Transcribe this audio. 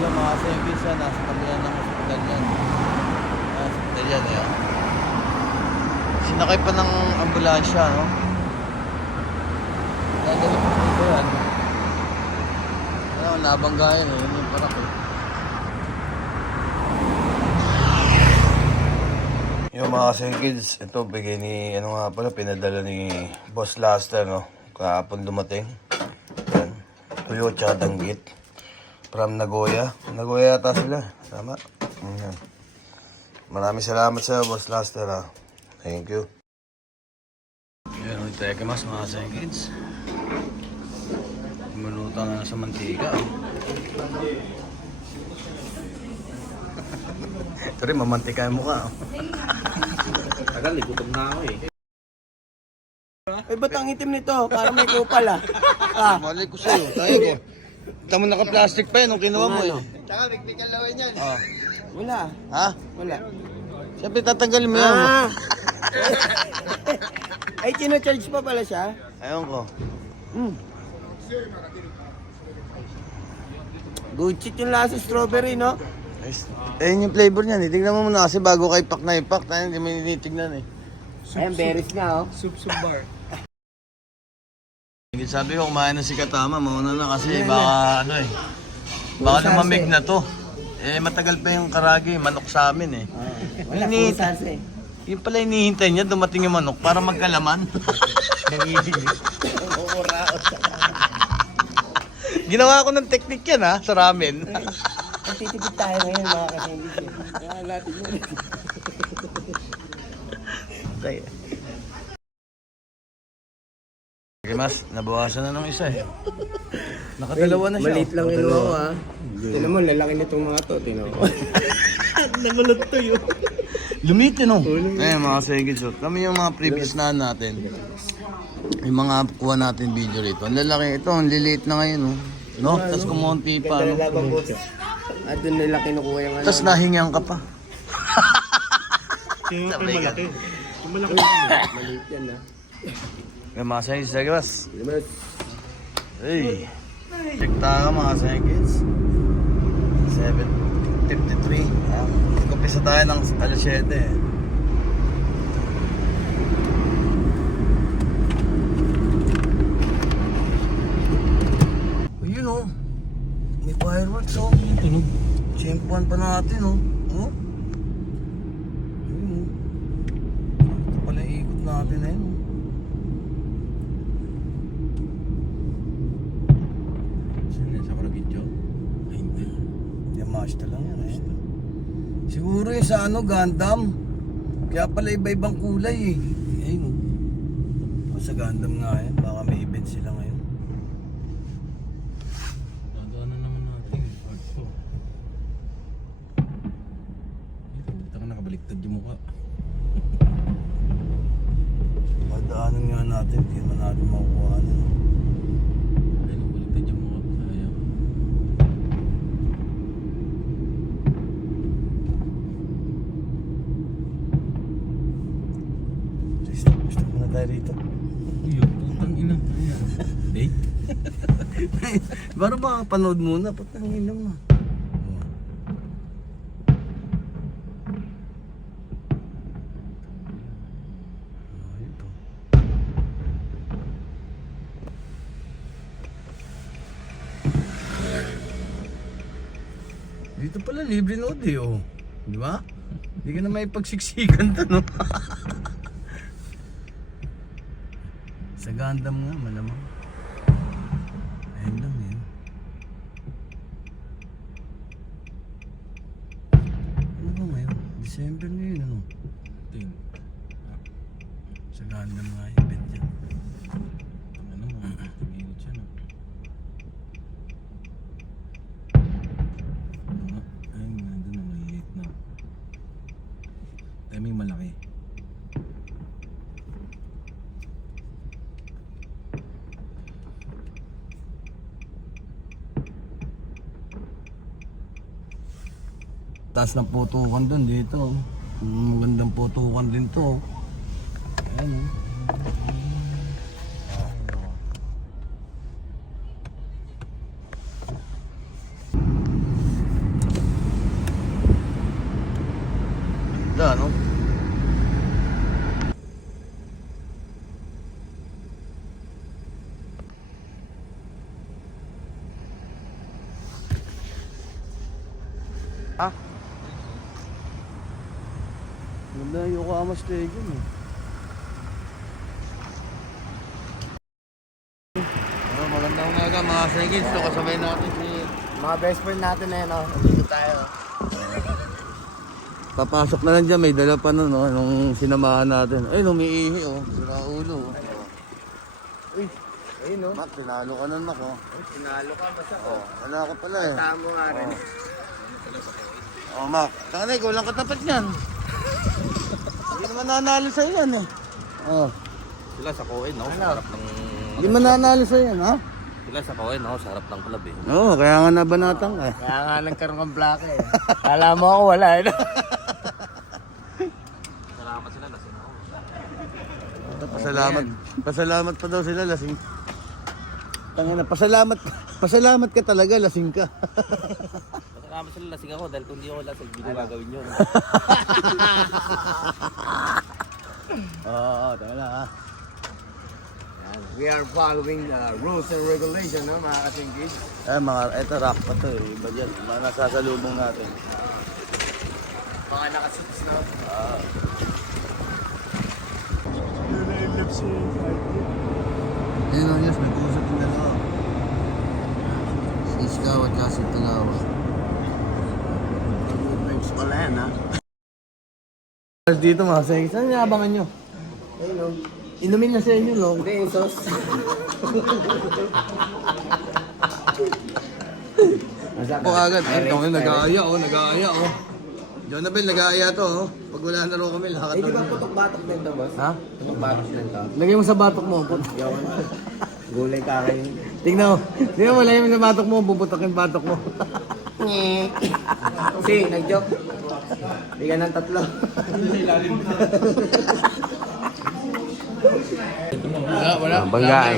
Yung mga service yan, nasa tabihan ng hospital yan. Hospital yan eh. Sinakay pa ng ambulansya, no? Dadali pa dito yan. Ano, nabangga yan eh. Yun yung parak eh. Yung mga kids, ito bigay ni, ano nga pala, pinadala ni Boss Laster, no? Kahapon dumating. Yan. Tuyo tsaka danggit. From Nagoya. Nagoya yata sila. Tama? Yan. Maraming salamat sa Boss Laster, ha. Thank you. Yan, itekimas mga kids. Malutang na sa mantika. Ito rin, mamantika yung mukha. Tagal, gutom na ako eh. Eh, ba't ang itim nito? Parang may kupal ah. Malay ko sa'yo, tayo ko. Tama naka-plastic pa yun nung kinuha mo eh. Tsaka, bigbigan lawin yan. Oh. Wala. Ha? Wala. Siyempre tatanggalin mo yan. Ay, charge pa pala siya? Ayun ko. Good shit yung lasa strawberry, no? Nice. Eh, yun yung flavor niyan eh. Tignan mo muna kasi bago kay pack na ipack. Tayo hindi mo tinitignan eh. Ayan, berries na, oh. Soup bar. Sabi ko, kumain na si Katama. Mauna na kasi baka ano eh. Baka lumamig na to. Eh, matagal pa yung karagi, manok sa amin eh. Wala, puro salsa eh. Yung pala hinihintay niya, dumating yung manok para magkalaman. Ginawa ko ng technique yan ha, sa ramen. Titipid tayo ngayon, mga kasingis. Kaya natin yun. Okay, mas, nabawasan na ng isa eh. Nakadalawa na siya. Maliit lang yun ako, ha. Tinan mo, lalaki nitong mga to. Tinan mo. Namalot to yun. Lumitin no? Ayun mga segits. Kami yung mga previous na natin. Yung mga kuha natin video rito. Ang lalaki ito, ang liliit na ngayon no? No? Tapos kumonti pa no? At doon nila kinukuha yung ano. Tapos nahingyang ka pa. Yung malaki. Yung malaki. Maliit yan, ha. Yung mga segits, segits. Hey. Check tayo mga segits. 7:53. Kumpisa tayo ng alas 7 eh. Ayun oh. May fireworks oh. Tunog. Tsempuan pa natin oh. Oh. Ayun oh. Ito pala ikot natin na yun oh. Saan yan? Sa Carabidjo? Ay, hindi. Yamashita lang yan eh. Siguro yung sa ano, Gundam. Kaya pala iba-ibang kulay eh. Ayun oh. Sa Gundam nga yan. Baka may event sila ngayon. Dadaanan naman natin. Part 2. Dito ka nakabaliktad yung mukha. Madaanan nga natin. Hindi naman natin makukuha na. Ay, nakabaliktad yung mukha. Sayang. Gusto ko na tayo rito. Uy, putang ina. Date? Baro ba panood muna? Putang ina mo. Dito pala libre nood eh oh. Di ba? Hindi ka na may pagsiksikan to no. Sa Gundam nga malamang. Ayun lang yun. Ano ba ngayon? December na yun ano? Ting. Sa Gundam nga yung event yan. Ano mo? Tingin siya no. Ayun, nandun na maliit na. Timing malaki. Taas ng putukan dun dito. Magandang putukan din to. Ayan. Ganda, no? Ha? Ganda yung Yokohama Stadium eh. Magandang umaga mga Segins. So kasabay natin si... Mga best friend natin na yun, oh. Nandito tayo. Papasok na lang dyan, may dala pa nun, no? Nung sinamahan natin. Ay, umiihi, oh. Sira ulo, oh. Uy, Ayun, no? Mac, tinalo ka nun, Mac, oh. Tinalo ka, basta ko. Oh, wala ka pala, eh. Tamo nga rin. Oh, Mac, tanganay, ikaw lang katapat yan. Hindi naman nanalo sa'yo yan, eh. Oh, Sila sa Cohen, no? Sa harap ng... hindi man nanalo sa'yo yan, ha? Sila sa Cohen, no? Sa harap ng club, eh. Oo, kaya nga nabanatan ka, eh. Kaya nga nagkaroon ng black eh. Kala mo ako wala eh. Salamat sila, lasing ako. Pasalamat pa daw sila, lasing. Tangina, pasalamat ka talaga, lasing ka. Salamat sila, lasing ako dahil kung di ako lasing, hindi ko gagawin yun. Oo, tama ha. We are following the rules and regulation, no, mga kasingkid. Eto rock pa to eh. Iba dyan, mga nasasalubong natin. Mga nakasuits, no? Ayun o, yes, may kusap yung dalawa. Si Iskaw at si Talawa. Thanks pala yan, ha? Dito mga Segins, saan naabangan nyo? Ayun, no? Inumin na sa inyo, no? Hindi, sos. Po agad, ito nag-aaya oh. Jonabel, nag-aaya to oh. Pag wala na rin kami, lahat Eh, di ba putok-batok din to, boss? Ha? Putok-batok din to. Lagay mo sa batok mo. Yawan. Gulay ka kayo. Tingnan mo. Tingnan mo, lagay mo sa batok mo, puputok yung batok mo. Si, nag-joke. Bigyan ng 3. Wala. Banggaan.